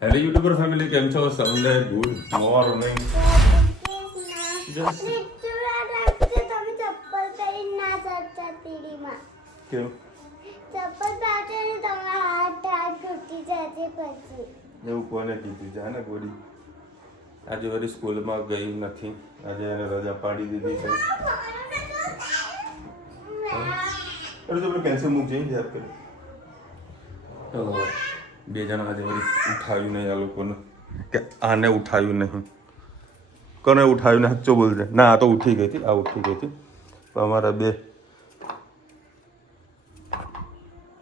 Hello YouTuber family, કેમ છો? સૌને ગુડ મોર્નિંગ. કેમ એવું કોને કીધું? જા ને ગોરી, આજે વળી સ્કૂલમાં ગઈ નથી. આજે એને રજા પાડી દીધી છે. અરે તો કેન્સલ મૂક જઈને યાદ કરી. બે જણા આજે વળી ઉઠાવ્યું નહીં આ લોકોને, કે આને ઉઠાવ્યું નહીં. કોને ઉઠાવ્યું ને? સાચું બોલજે. ના, આ તો ઉઠી ગઈ હતી, આ ઉઠી ગઈ હતી. તો અમારા બે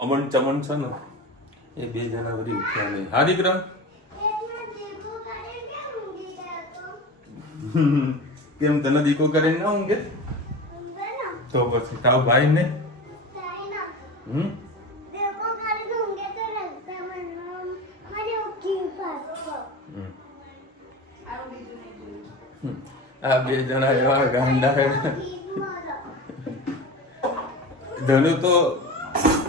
અમન ચમન છે ને, એ બે જણા વળી ઉઠ્યા નહીં. હા દીકરા, કેમ તને દીકો કરીને ના ઊંઘે? તો પછી તાવ ભાઈ ને આ બે જણા એવા ગાંડા. ધનુ તો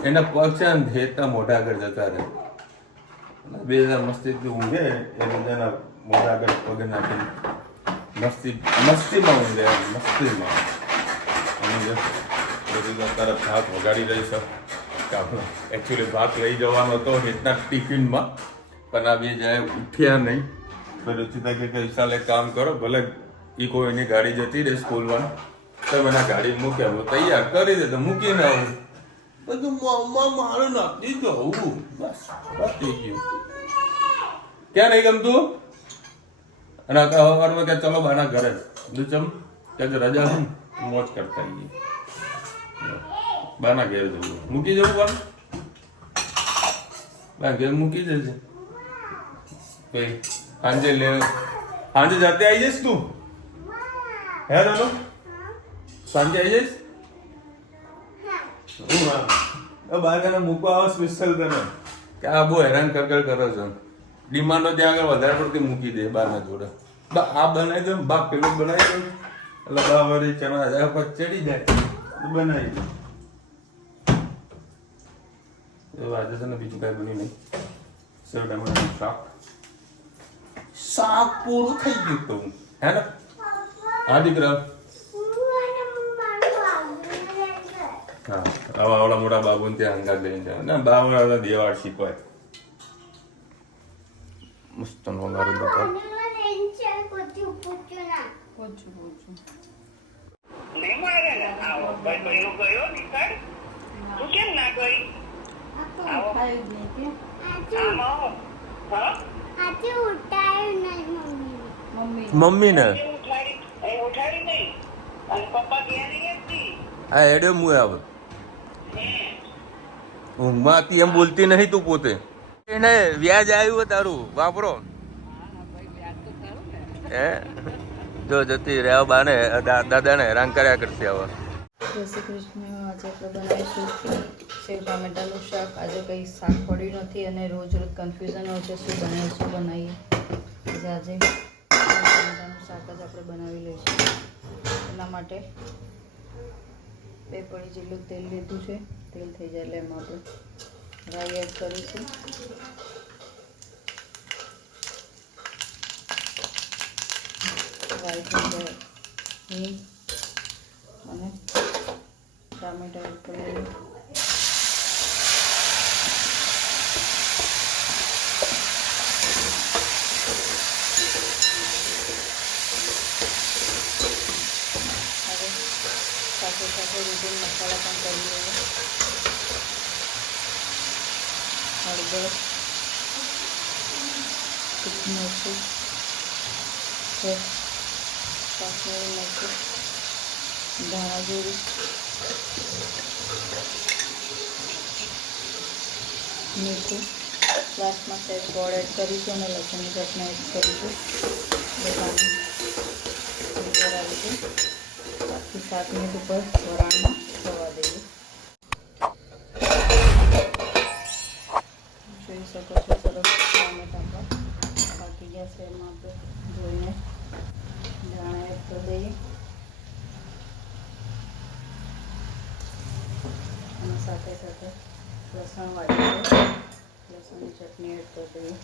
એના પગ છે ને હેતા મોઢા આગળ જતા રહે. બે હજાર મસ્તી ઊંઘે એ બધાના મોઢા આગળ પગ નાખીને મસ્તીમાં ઊંઘે. મસ્તીમાં બધું અત્યારે ભાત વગાડી રહી છે. એકચ્યુઅલી ભાત લઈ જવાનો હતો હેતના ટિફિનમાં, પણ આ બે જાય ઉઠ્યા નહીં. તો રુચિતા કે ચાલે કામ કરો, ભલે એ કોઈ એની ગાડી જતી રહે સ્કૂલમાં, તો મને ગાડી મૂક્યા હું તૈયાર કરી દે તો મૂકીને આવું. બધું મમ્મા મારું નાખી જવું. બસ થઈ ગયું. ક્યાં નહીં ગમતું? અને સવારમાં કે ચલો બાના ઘરે દુચમ કે રજા છે મોજ કરતા આવીએ. બાના ઘેર જવું, મૂકી જવું બાન બા ઘેર મૂકી જશે. કઈ સાંજે લે, સાંજે જાતે આવી જઈશ તું? હે ચાલો સાંજે આવી જઈશ. બાળકાને મૂકવા આવો સ્પેશિયલ તને, કે આ બહુ હેરાન કરો છો. ડિમાન્ડો ત્યાં આગળ વધારે પડતી મૂકી દે બારના જોડે. બા આ બનાવી દો, બા પેલું બનાવી દો, એટલે બા વળી ચણા પર ચડી જાય બનાવી દો. એવું આજે છે ને બીજું કાંઈ બન્યું નહીં. સેવ ટામેટાનું શાક પૂરું થઈ ગયું તો હે ને? હા દીકરા. હા, આવા આવડા મોટા બાબુને ત્યાં અંગાત લઈને જાય ને. બાબુ દેવાળ શીખવાય. મસ્ત વગાડે બાપા. મમ્મી ને આ એડે મુએ આવે ઊંઘમાં હતી એમ બોલતી નહીં તું પોતે. એને વ્યાજ આવ્યું તારું વાપરો હે? જો જતી રે બાને દાદાને હેરાન કર્યા કરશે હવે. જય શ્રી કૃષ્ણ. આજે આપણે બનાવીશું સેવ ટામેટાનું શાક. આજે કંઈ શાક પડ્યું નથી અને રોજ કન્ફ્યુઝન હોય છે શું બનાવીએ. આજે ટામેટાનું શાક જ આપણે બનાવી લઈશું. એના માટે 2 પડી જેટલું તેલ લીધું છે. તેલ થઈ જાય એટલે એમાં આપણે રાઈ એડ કરીશું. રાઈ થઈ જાય હિંગ અને ટામેટા એડ કરી સાથે રૂટીન મસાલા પણ કરી લઈએ. હળદર, તીખું મરચું, કાશ્મીરી મરચું, ધાણા જીરું, મીઠું. લાસ્ટમાં સહેજ ગોળ એડ કરીશું અને લસણની ચટણી એડ કરીશું. બધાને કરાવીશું. 5 થી 7 મિનિટ ઉપર વરાળમાં થવા દઈએ. જોઈ શકો છો સરસ ટામેટા પર બાકી ગયા છે. એમાં આપણે જોઈને ધાણા એડ કરી દઈએ અને સાથે સાથે લસણ વાટીને લસણની ચટણી એડ કરી દઈએ.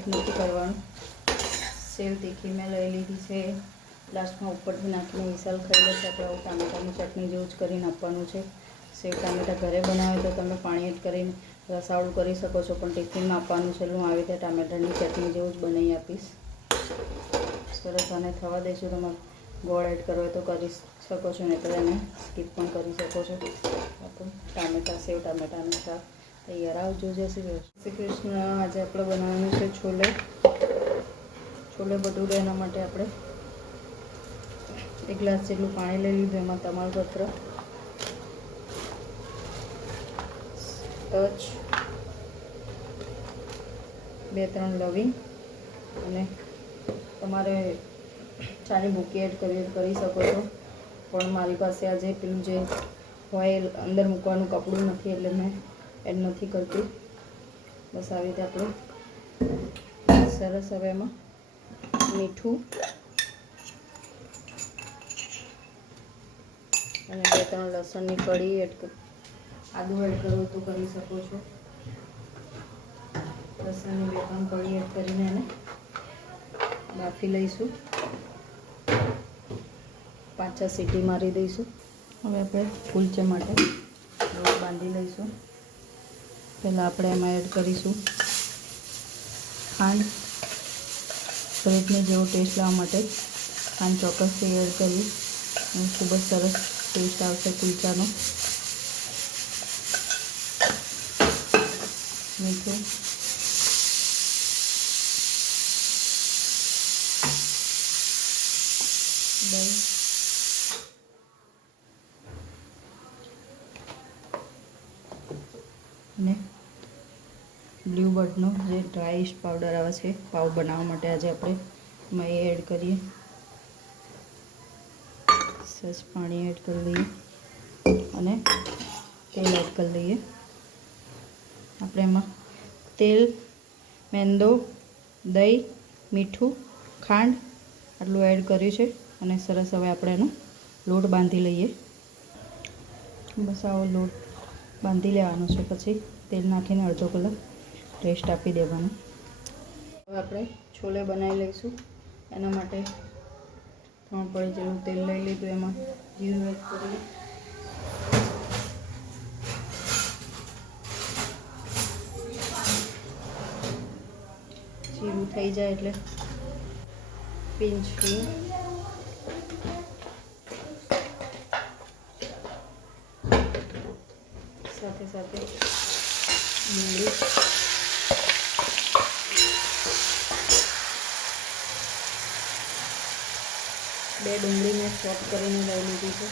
ડાયરેક્ટ નથી કરવાનું. સેવ તીખી મેં લઈ લીધી છે, લાસ્ટમાં ઉપરથી નાખીને વિશાલ ખાઈ લેશે. આપણે આવું ટામેટાની ચટણી જેવું જ કરીને આપવાનું છે. સેવ ટામેટા ઘરે બનાવે તો તમે પાણી એડ કરીને રસાવાળું કરી શકો છો, પણ ટિફિનમાં આપવાનું છે. હું આવી રીતે ટામેટાની ચટણી જેવું જ બનાવી આપીશ. સરસ આને થવા દઈશું. તમે ગોળ એડ કરવો હોય તો કરી શકો છો, નહીં તો એને સ્કીપ પણ કરી શકો છો. આપણું ટામેટા સેવ ટામેટાનું શાક તૈયાર. આવજો. જય શ્રી કૃષ્ણ. આજે આપણે બનાવવાનું છે છોલે ભટુરે. એના માટે આપણે 1 ગ્લાસ જેટલું પાણી લઈ લીધું. એમાં તમાલપત્ર, તજ, 2-3 લવિંગ અને તમારે ચાની ભૂકી એડ કરી શકો છો, પણ મારી પાસે આજે પેલું જે હોય અંદર મૂકવાનું કપડું નથી એટલે મેં એડ નથી કરતી. બસ આવી રીતે આપણે સરસ. હવે એમાં મીઠું અને 2-3 લસણની કળી આદુ એડ કરવું તો કરી શકો છો. લસણની 2-3 કળી એડ કરીને એને બાફી લઈશું. 5-6 સીટી મારી દઈશું. હવે આપણે કુલચે માટે લોટ બાંધી લઈશું. પહેલાં આપણે એમાં એડ કરીશું ખાંડ. બ્રેડને જેવો ટેસ્ટ લાવવા માટે ખાંડ ચોક્કસથી એડ કરીએ અને ખૂબ જ સરસ ટેસ્ટ આવશે કુલચાનો. મીઠું, દહીં, અને બ્લુ બર્ડનો જે ડ્રાય ઈસ્ટ પાવડર આવે છે પાવ બનાવવા માટે, આજે આપણે એમાં એ એડ કરીએ. સહેજ પાણી એડ કરી દઈએ અને તેલ એડ કરી દઈએ. આપણે એમાં તેલ, મેંદો, દહીં, મીઠું, ખાંડ આટલું એડ કર્યું છે અને સરસ. હવે આપણે એનો લોટ બાંધી લઈએ. બસ આવો લોટ બાંધી લેવાનો છે. પછી તેલ નાખીને અડધો કલાક રેસ્ટ આપી દેવાનું. હવે આપણે છોલે બનાવી લઈશું. એના માટે 3 પડી જેવું તેલ લઈ લીધું. એમાં જીરું એડ કરીએ. જીરું થઈ જાય એટલે પિંચ હિંગ, સાથે સાથે ડુંગળી, 2 ડુંગળી મેં ચોપ કરીને લઈ લીધી છે.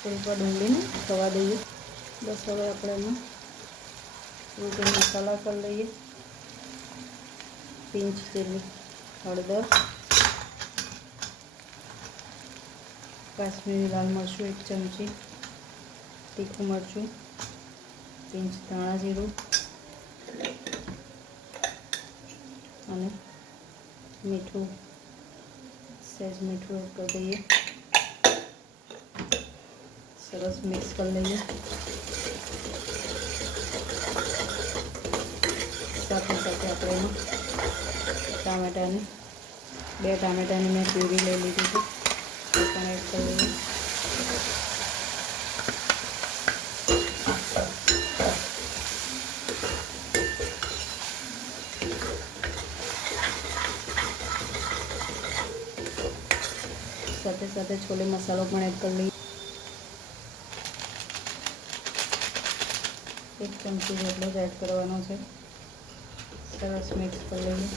થોડીક વાર ડુંગળીને થવા દઈએ. બસ હવે આપણે એમાં રોટી મસાલા કરી લઈએ. પિંચ જેટલી હળદર, કાશ્મીરી લાલ મરચું 1 ચમચી, તીખું મરચું, પિંચ ધાણા જીરું અને મીઠું, સહેજ મીઠું એડ કરી દઈએ. સરસ મિક્સ કરી લઈએ. સાથે સાથે આપણે એમાં ટામેટાની 2 ટામેટાની મેં પ્યુરી લઈ લીધી છે, એ પણ એડ કરી દઈએ. સાથે સાથે છોલે મસાલો પણ એડ કરી લઈએ. 1 ચમચી જેટલો જ એડ કરવાનો છે. સરસ મિક્સ કરી લઈએ.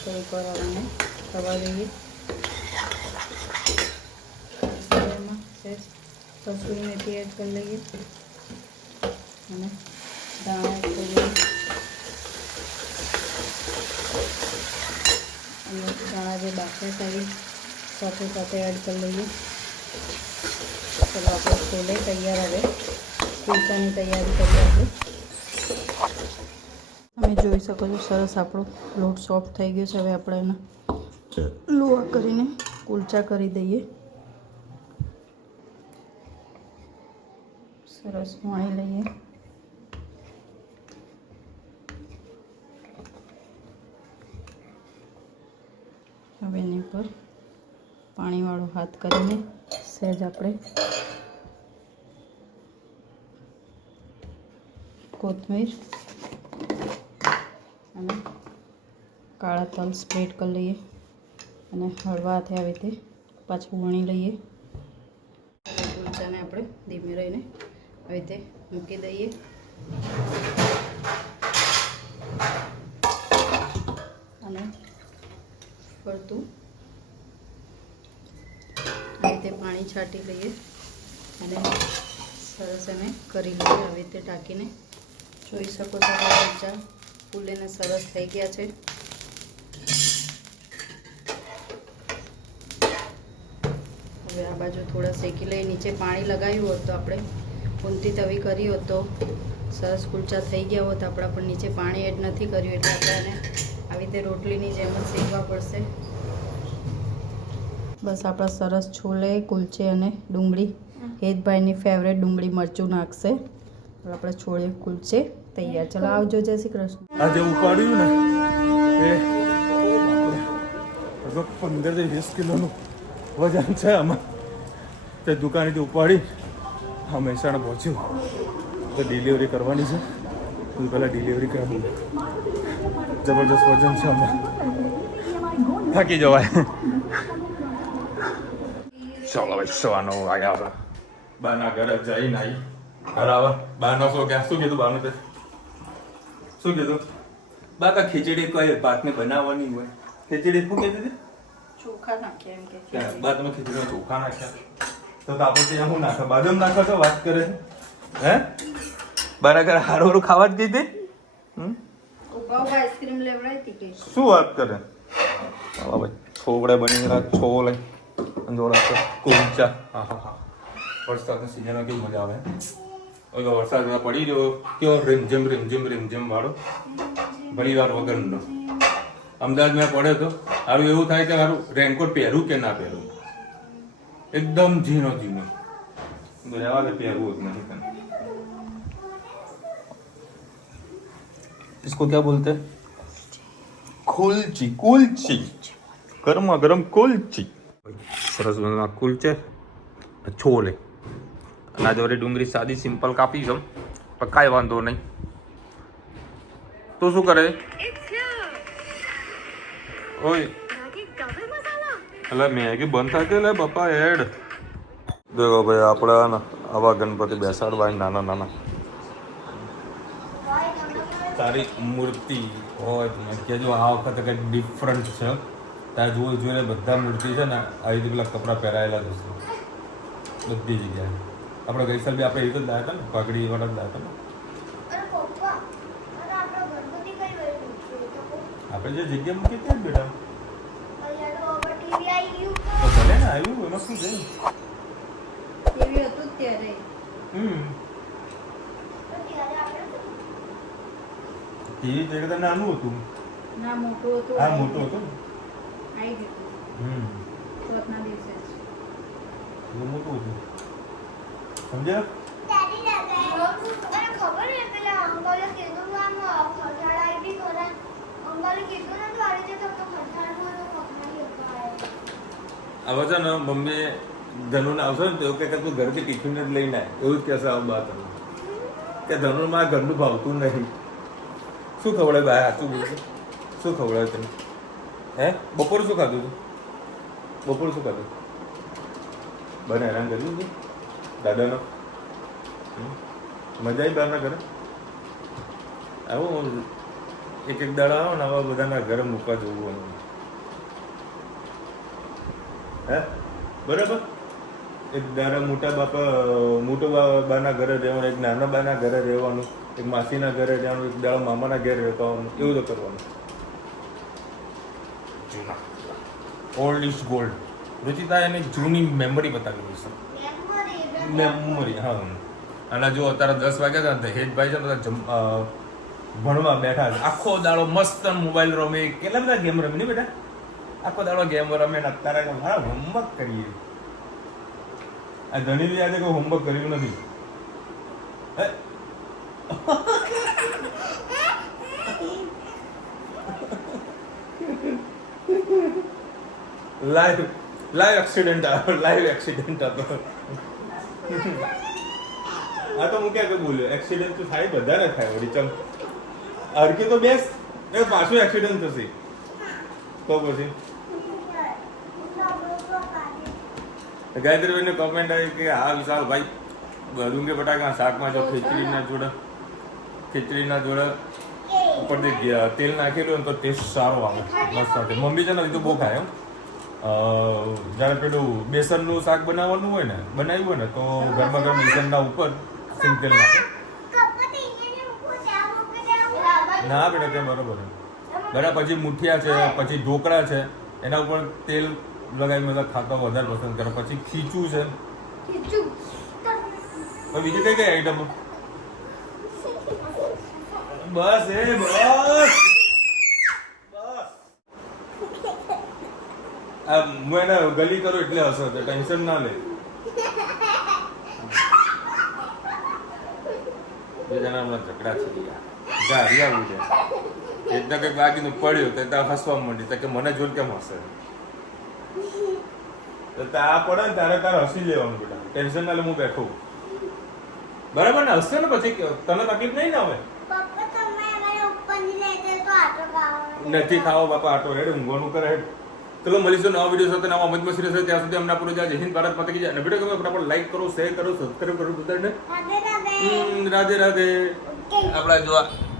થોડીક વાર આપણે થવા દઈએ. એમાં સહેજ કસૂરી મેથી એડ કરી લઈએ અને દાણા એડ કરી લઈએ. અને દાણા જે બાફ્યા સારી સાથે સાથે એડ કરી લઈએ. ચલો આપણે છોલે તૈયાર. હવે કુલચાની તૈયારી કરીએ આપણે. તમે જોઈ શકો છો સરસ આપણો લોટ સોફ્ટ થઈ ગયો છે. હવે આપણે એના લોહા કરીને કુલચા કરી દઈએ. સરસ વણી લઈએ. હવે એની પર પાણીવાળો હાથ કરીને સહેજ આપણે કોથમીર અને કાળા તલ સ્પ્રેડ કરી લઈએ અને હળવા હાથે આવી રીતે પાછું વણી લઈએ. કુલચાને આપણે ધીમે રહીને આવી રીતે મૂકી દઈએ અને ફરતું આવી રીતે પાણી છાંટી લઈએ અને સરસ એને કરી લઈએ. આવી રીતે ઢાંકીને જોઈ શકો છો કે કુલચા ફૂલીને સરસ થઈ ગયા છે. હવે આ બાજુ થોડા શેકી લઈએ. નીચે પાણી લગાવ્યું હોત તો આપણે ઊંધી તવી કરી હોત તો સરસ કુલચા થઈ ગયા હોત. આપણે પણ નીચે પાણી એડ નથી કર્યું એટલે આપણે એને આવી રીતે રોટલીની જેમ જ શેકવા પડશે. બસ આપણા સરસ છોલે કુલચે અને ડુંગળી, હેતભાઈની ફેવરેટ ડુંગળી મરચું નાખશે. આપણે છોલે કુલચે તૈયાર. ચલો આવજો, જય શ્રી કૃષ્ણ. આજે ઉપાડ્યું ને એ 15 થી 20 કિલોનું વજન છે આમાં. તે દુકાનેથી ઉપાડી હા મહેસાણા પહોંચ્યું તો ડિલિવરી કરવાની છે. હું પહેલાં ડિલિવરી કરાવું. જબરજસ્ત વજન છે આમાં, થાકી જવાય. ચાલો ભાઈ સવાનો આવ્યા આપણે બાના ઘરે જઈને આવી ઘરે આવે બાનો શું ક્યાં શું કીધું બાનું તે શું કીધું બા કા ખીચડી કોઈ ભાતને બનાવવાની હોય ખીચડી શું કીધી હતી ચોખા નાખ્યા એમ કે બા તમે ખીચડીમાં ચોખા નાખ્યા તો આપણે ત્યાં શું નાખે બાદામ નાખો તો વાત કરે હે બારા ઘરે હારું હારું ખાવા જ કીધી આઈસ્ક્રીમ લેવડાવી હતી શું વાત કરે ભાઈ છોકરા બની ગયા છોલે જોડા કુલચા હા હા હા વરસાદની સિઝનમાં કેવી મજા આવે વરસાદ પડી રહ્યો કેવો રીમઝીમ વાળો ઘણી વાર વગરનો અમદાવાદમાં પડ્યો તો હારું એવું થાય કે મારું રેનકોટ પહેરું કે ના પહેરું एकदम झीनो રહેવા દે પહેરવું જ નહીં તને इसको क्या बोलते हैं कुलची गरमा गरम कुलची સરસ મજાના કુલચે છોલે અને આજે વળી ડુંગળી સાદી સિમ્પલ કાપી છે પણ કાંઈ વાંધો નહીં. તો શું કરે ઓય એટલે મેગી બંધ થાય કે લે બાપા એડ દેખો ભાઈ આપણે આવા ગણપતિ બેસાડવા નાના નાના તારી મૂર્તિ હોય કે જો આ વખતે કંઈક ડિફરન્ટ છે ત્યાં જોઈને બધા મૂર્તિ છે ને આવી રીતે પેલા કપડાં પહેરાયેલા જ હશે બધી જગ્યાએ. આપણે ગઈ સાલ બી આપણે એ રીતે જ લાયા હતા ને પાઘડી વાળા જ લાયા હતા ને આપણે જે જગ્યા મૂકી ત્યાં જ બેટા ભલે ને આવ્યું એમાં શું છે ટીવી હતું ત્યારે ટીવી તે કરતા નાનું હતું ના મોટું હતું આ મોટું હતું આવી ગયું ચોથના દિવસે એ મોટું હતું સમજ્યા હવે છે ને મમ્મી ધનુને આવશે ને તો એવું કે તું ઘરથી ટિફિન જ લઈને આય એવું જ કહેશે આ બાત કે ધનુમાં ઘરનું ભાવતું નહીં. શું ખવડાય ભાઈ સાચું બોલશે શું ખવડાય તને હે બપોર શું ખાધું તું બપોર શું ખાધું બને હેરાન કર્યું હતું દાદાનો મજા આવી બહારના ઘરે આવું એક દાડા આવો ને આવા બધાના ઘરે મૂકવા જવું હે બરાબર એક દાડા મોટા બાના ઘરે રહેવાનું એક નાના બાના ઘરે રહેવાનું એક માસીના ઘરે રહેવાનું એક દાડા મામાના ઘરે રહેવાનું એવું તો કરવાનું. Old is gold. રુચિતા એને જૂની મેમરી બતાવી છે મેમરી હા. અને જો અત્યારે 10 વાગ્યા હતા હેતભાઈ છે ને ભણવા બેઠા છે આખો દાડો મસ્ત મોબાઈલ રમે કેટલા બધા ગેમ રમી ને બેટા આખો દાડો ગેમ રમે ને અત્યારે મારા હોમવર્ક કરીએ. આ ધણી બી આજે કોઈ હોમવર્ક કર્યું નથી. હે? લાઈવ એક્સિડન્ટ હતો. આ તો હું ક્યાં બોલ્યો, એક્સિડન્ટ તો થાય, બધાને થાય વળી. ચલ અડકે તો બેસ, એ પાછું એક્સિડન્ટ થશે તો પછી. ગાયત્રીભાઈને કમેન્ટ આવી કે હા વિશાલ ભાઈ ડુંગળી બટાકા શાકમાં જો ખીચડીના જોડે ઉપરથી તેલ નાખેલું ને તો ટેસ્ટ સારો આવે મસ્ત સાથે. મમ્મી છે ને તો બહુ ખાય એમ. જ્યારે પેલું બેસનનું શાક બનાવવાનું હોય ને બનાવ્યું હોય ને તો ગરમા ગરમ બેસનના ઉપર સિંગ તેલ નાખે. ના બેટા તે બરોબર બરાબર. પછી મુઠિયા છે, પછી ઢોકળા છે, એના ઉપર તેલ લગાવી બધા ખાતા વધારે પસંદ કરે. પછી ખીચું છે. બીજી કઈ કઈ આઈટમ? બસ હું એને ગલી કરું એટલે હશે, ટેન્શન ના લે. બીજાના હમણાં ઝઘડા થઈ ગયા, ગાડી આવી છે. એકદમ કઈક વાગીને પડ્યું તો ત્યાં હસવા માંડી તો કે મને જોર કેમ હશે. તો આ પડે ને તારે હસી લેવાનું બેટા, ટેન્શન ના લે. હું બેઠું બરાબર ને, હસશે ને પછી તને તકલીફ નહીં ને હવે. નથી ખાવો બાપા આટો રેડ, ઊંઘવાનું કરે હેડ. ચલો મળીશું નવા વિડીયો સાથે, નવા મજમાં સિરિયસ હોય ત્યાં સુધી અમને પૂરો જય હિન્દ ભારત માતા કી જય. અને વિડીયો ગમે ફટાફટ લાઈક કરો, શેર કરો, સબસ્ક્રાઇબ કરો બધાને. રાધે રાધે. આપણા જો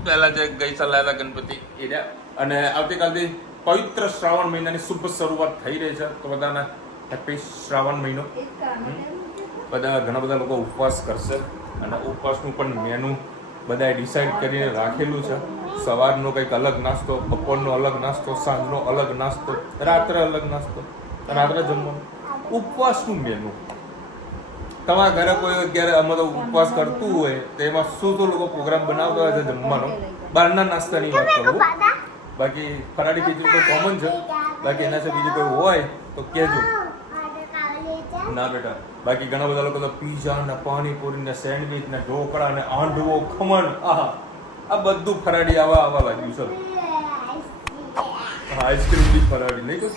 પહેલા જે ગઈ સાલ લાવ્યા ગણપતિ એ રહ્યા, અને આવતીકાલથી પવિત્ર શ્રાવણ મહિનાની શુભ શરૂઆત થઈ રહી છે. તો બધાને હેપી શ્રાવણ મહિનો. ઘણા બધા લોકો ઉપવાસ કરશે અને ઉપવાસનું પણ મેનુ બધાએ ડિસાઈડ કરીને રાખેલું છે. સવારનો કંઈક અલગ નાસ્તો, બપોરનો અલગ નાસ્તો, સાંજનો અલગ નાસ્તો, રાત્રે અલગ નાસ્તો, રાત્રે જમવાનું. ઉપવાસનું મેનુ તમારા ઘરે કોઈ અત્યારે અમે તો ઉપવાસ કરતું હોય તો એમાં શું લોકો પ્રોગ્રામ બનાવતા હોય છે જમવાનો. બહારના નાસ્તાની વાત કરું, બાકી ફરાળી ખીચડી તો કોમન છે. બાકી એના સિવાય બીજું કોઈ હોય તો કહેજો. ના બેટા, બાકી ઘણા બધા લોકો તો પીઝા ને પાણીપુરી ને સેન્ડવીચ ને ઢોકળા ને આંડવો, ખમણ, આ બધું ફરાળી આવા લાગ્યું છે. આઈસ્ક્રીમ બી ફરાળી નહીં તો